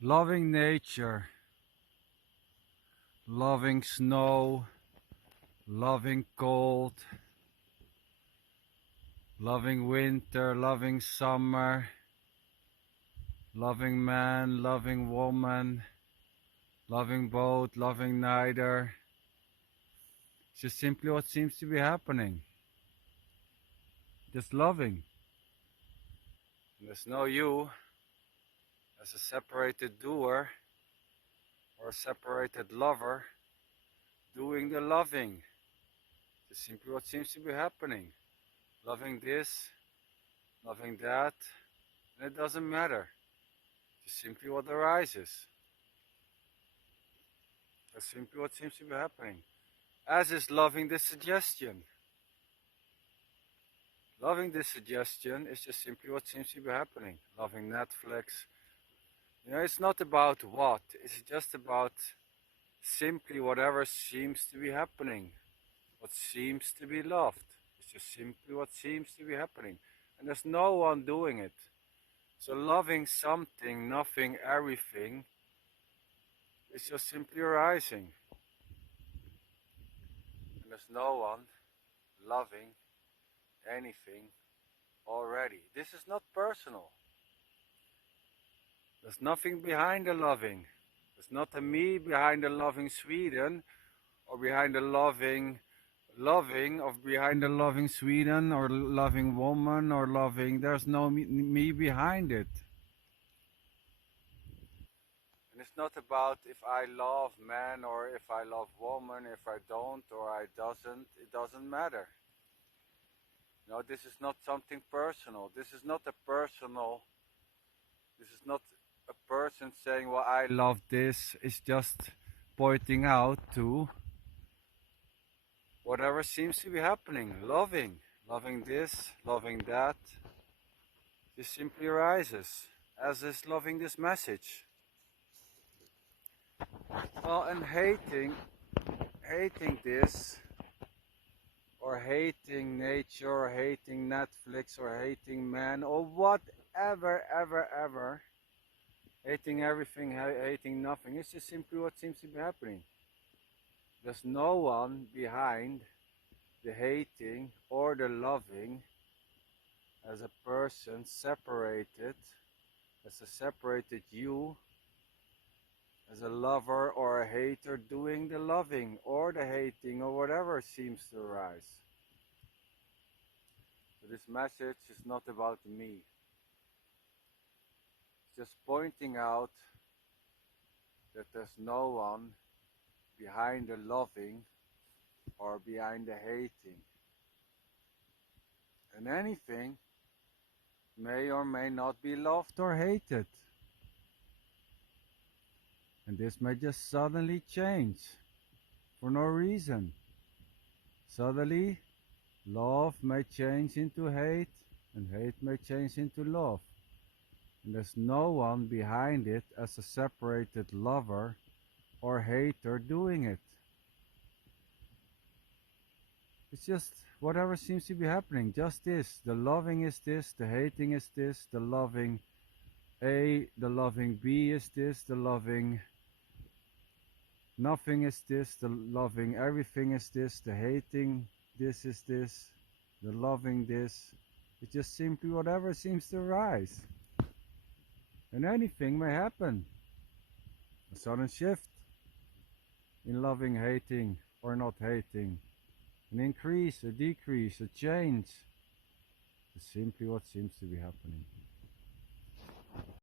Loving nature, loving snow, loving cold, loving winter, loving summer, loving man, loving woman, loving both, loving neither. It's just simply what seems to be happening. Just loving. And there's no you as a separated doer or a separated lover doing the loving. It's simply what seems to be happening. Loving this, loving that, and it doesn't matter. It's simply what arises. That's simply what seems to be happening. As is loving the suggestion. Loving this suggestion is just simply what seems to be happening. Loving Netflix. It's not about what. It's just about simply whatever seems to be happening. What seems to be loved. It's just simply what seems to be happening. And there's no one doing it. So loving something, nothing, everything is just simply arising. And there's no one loving anything already. This is not personal. There's nothing behind the loving. There's not a me behind the loving Sweden, or behind the loving, or behind the loving Sweden, or loving woman, or loving. There's no me behind it. And it's not about if I love man or if I love woman, if I don't or I doesn't. It doesn't matter. No, this is not something personal. This is not a personal. This is not a person saying, well, I love this. It's just pointing out to whatever seems to be happening. Loving this, loving that. This simply arises, as is loving this message. Well, and hating this, or hating nature, or hating Netflix, or hating man, or whatever, ever, hating everything, hating nothing. It's just simply what seems to be happening. There's no one behind the hating or the loving as a person separated, as a separated you, as a lover or a hater doing the loving or the hating or whatever seems to arise. So this message is not about me. It's just pointing out that there's no one behind the loving or behind the hating. And anything may or may not be loved or hated. And this may just suddenly change for no reason. Suddenly, love may change into hate, and hate may change into love. And there's no one behind it as a separated lover or hater doing it. It's just whatever seems to be happening, just this. The loving is this, the hating is this, the loving A, the loving B is this, the loving nothing is this, the loving everything is this, the hating this is this, the loving this. It's just simply whatever seems to arise. And anything may happen. A sudden shift in loving, hating, or not hating. An increase, a decrease, a change. It's simply what seems to be happening.